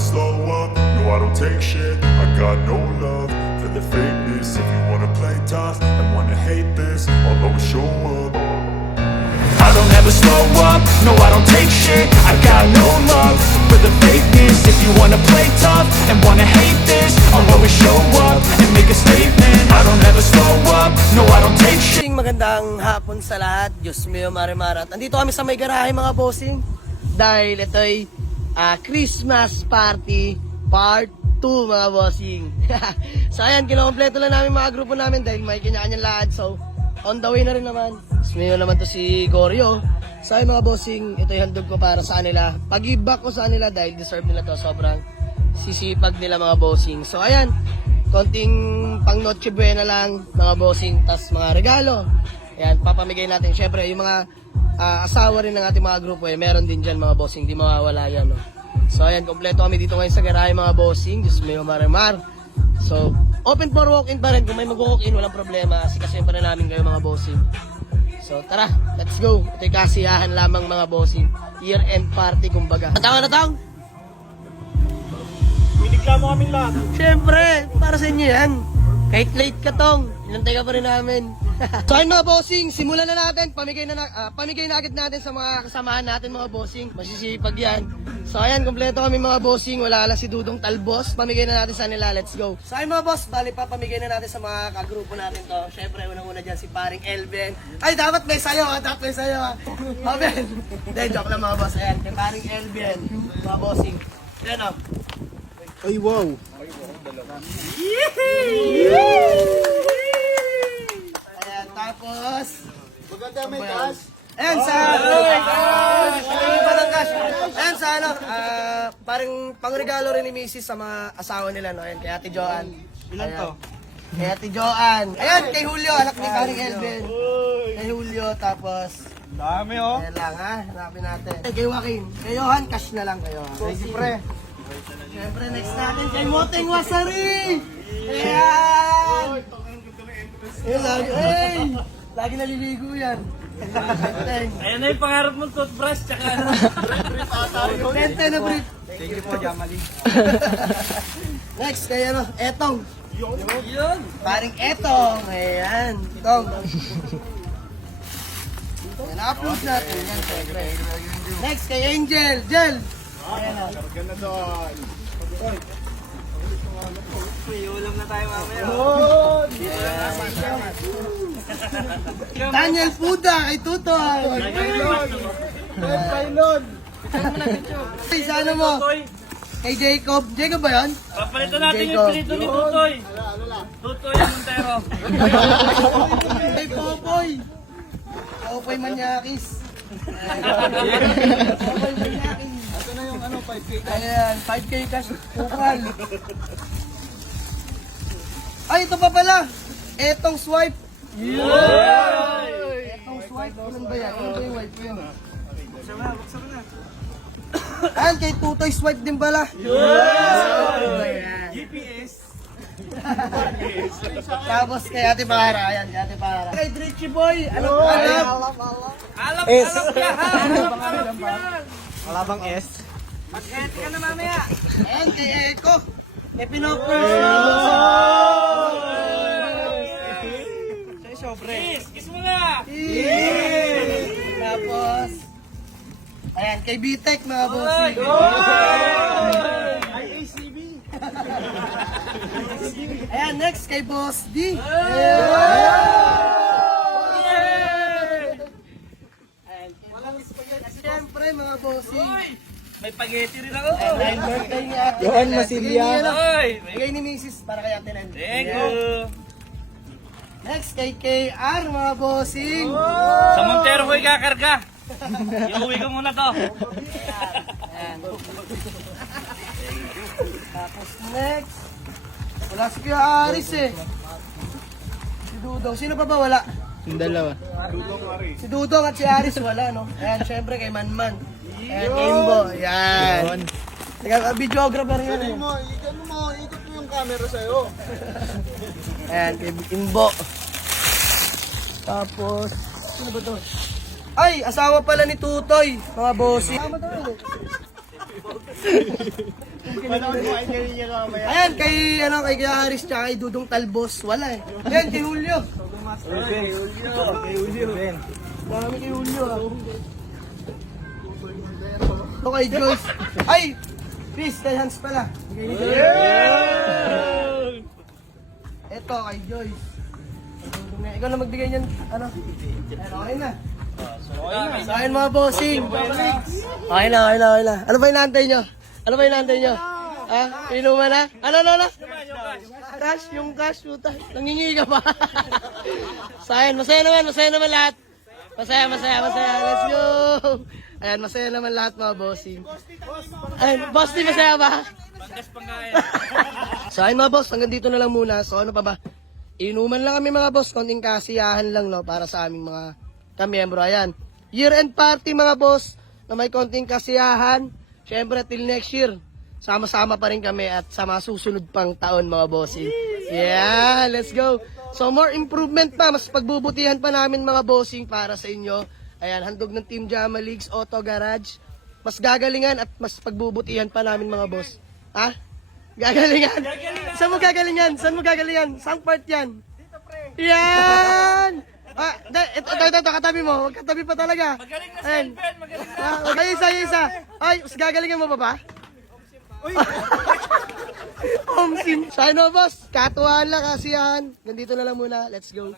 slow up, no I don't take shit. I got no love for the fakeness. If you wanna play tough and wanna hate this, I'll always show up. I don't ever slow up, no I don't take shit. I got no love for the fakeness. If you wanna play tough and wanna hate this, I'll always show up and make a statement. I don't ever slow up, no I don't take shit. Magandang hapon sa lahat. Diyos mio, Marimarat. Andito kami sa may garahe mga bossing. Dahil ito'y Christmas Party Part 2 mga bossing. So ayan, kinokompleto lang namin mga grupo namin dahil may kanya-kanyang lahat. So on the way na rin naman. Diyos mio naman to si Goryo. So ayun mga bossing, ito'y handog ko para sa kanila. Pag-ibak ko sa kanila dahil deserve nila to. Sobrang sisipag nila mga bossing. So ayan, konting pang Noche Buena lang mga bossing, tas mga regalo. Ayan, papamigay natin. Syempre, yung mga asawa rin ng ating mga grupo, meron din dyan mga bossing, di mawawala yan. No? So ayan, kompleto kami dito ngayon sa garahe mga bossing. Diyos mo yung marimar. So, open for walk-in pa rin. Kung may mag-walk-in, walang problema. Kasi pa rin namin kayo mga bossing. So tara, let's go. Ito'y kasiyahan lamang mga bossing. Year-end party kumbaga. Natang na tang? Reklamo kaming lahat. Siyempre, para sa inyo yan. Kahit late ka tong, inantay ka pa rin namin. So ayun mga bossing, simulan na natin. Pamigay na agad natin sa mga kasamahan natin mga bossing. Masisipag yan. So ayan, kompleto kami mga bossing. Wala lang si Dudong Talbos. Pamigay na natin sa nila, let's go. So ayun mga boss, bali pa pamigay na natin sa mga kagrupo natin to. Siyempre, unang-una dyan si paring Elben. Ay, dapat may sayo ha, dapat may sayo ha. Amen. Hindi, joke lang mga boss. Ayan, kay paring Elben, mga bossing. Ayan o. Ay, wow. Ayan, tapos Maganda may cash. ayan sa ayan sa ano, parang pangregalo rin ni Mrs. sa mga asawa nila, no? Ayan, kay Ate Joanne. Ilan to? Kay Ate Joanne. Ayan, kay Julio, anak ni Paring Elben. Kay Julio, tapos Dami oh. ayan lang ha, hanapin natin. Kay Joaquin, kay Johan, cash na lang kayo. Thank you, pre. Siyempre, next natin kay Moteng Wasari! Ayan! Ayan, lagi naliligo yan. Ayan na yung pangarap mong toothbrush, tsaka ano. Tente na brief. Thank you po, Jamali. Next, kay ano, Etong. Yun. Paring Etong. Ayan, Etong. Ayan, na-upload natin. Ayan, siyempre. Next, kay Angel. Jel. Ayan o. Ganda doon. May ulam na tayo mamaya. Daniel Puda, kay Tutoy. Pailon. Kay sana mo. Kay Jacob. Jacob ba yan? Papalitan natin yung pilito ni Tutoy. Tutoy Montero. Kay Popoy. Popoy Manyakis. Popoy Manyakis. Ito na yung ano, 5K. Ayan, 5K cash. Pukal. Ay, ito pa pala. Etong swipe. Etong swipe. Ano ba yan? Ano ba yung wipe ko yun? Buksan mo na. Ayan, kay Tutoy swipe din pala. Ayan. GPS. Tapos kay Ate Para. Ayan, kay Ate Para. Kay Richie Boy. Alam. Alam ka ha. Alam ka. Alabang S. Mag-edit ka na mamaya. Ayan, kay Eko. Kay Pinokers. Kiss mo na. Tapos, ayan, kay B-Tech mga bossing. IACB. Ayan, next kay Boss D. Siyempre mga bossing. May spaghetti rin ako. Dahil birthday ni Ate. Johan Masilya. Oy. Bigay ni Mrs. para kay Ate Len. Thank you. Next kay KR mga bossing. Sa Montero ko ikakarga. Iuwi ko muna to. Ayan. Tapos next. Wala si Kuya Aris eh. Si Dudong. Sino pa ba wala? Yung dalawa. Si Dudong at si Aris wala, no? Ayan, syempre kay Manman. Ayan, Imbo. Ayan. Teka, videographer yan eh. Ikot mo yung camera sa'yo. Ayan, kay Imbo. Tapos, sino ba to? Ay, asawa pala ni Tutoy, mga bossy. Tama to eh. Panood mo ay gawin niya mamaya. Ayan, kay Kuya Haris tsaka kay Dudong Talbos, wala eh. Ayan, kay Julio. Kay Julio. Ben. Marami kay Julio ah. Ito kay Joyce. Ay! Chris, kay Hans pala. Ito kay Joyce. Ikaw na magbigay niyan, ano? Ayan, okay na. Sa akin mga bossing. Okay na. Ano ba inaantay nyo? Ha? Inuman na? Ano? Cash, yung cash, puta. Nangingi ka pa. Sa akin, masaya naman lahat. Masaya. Let's go. Ayan, masaya naman lahat mga bossing. Ayan, boss, di masaya ba? Sa akin mga boss, hanggang dito na lang muna. So ano pa ba? Inuman lang kami mga boss, konting kasiyahan lang no para sa aming mga kamiyembro. Ayan, year-end party mga boss na may konting kasiyahan. Syempre till next year, sama-sama pa rin kami at sa mga susunod pang taon mga bossing. Yeah, let's go. So more improvement pa, mas pagbubutihan pa namin mga bossing para sa inyo. Ayan, handog ng Team Jama Leagues Auto Garage. Mas gagalingan at mas pagbubutihan pa namin mga boss. Ha? Gagalingan? Saan mo gagalingan? Saan part yan? Dito, pre. Yan! Ito, katabi mo. Huwag katabi pa talaga. Magaling na Ayan. Ben, magaling na. Isa. Ay, mas gagalingan mo pa ba? Omsim. Sa ano, boss? Katuwaan lang kasi yan. Nandito na lang muna. Let's go.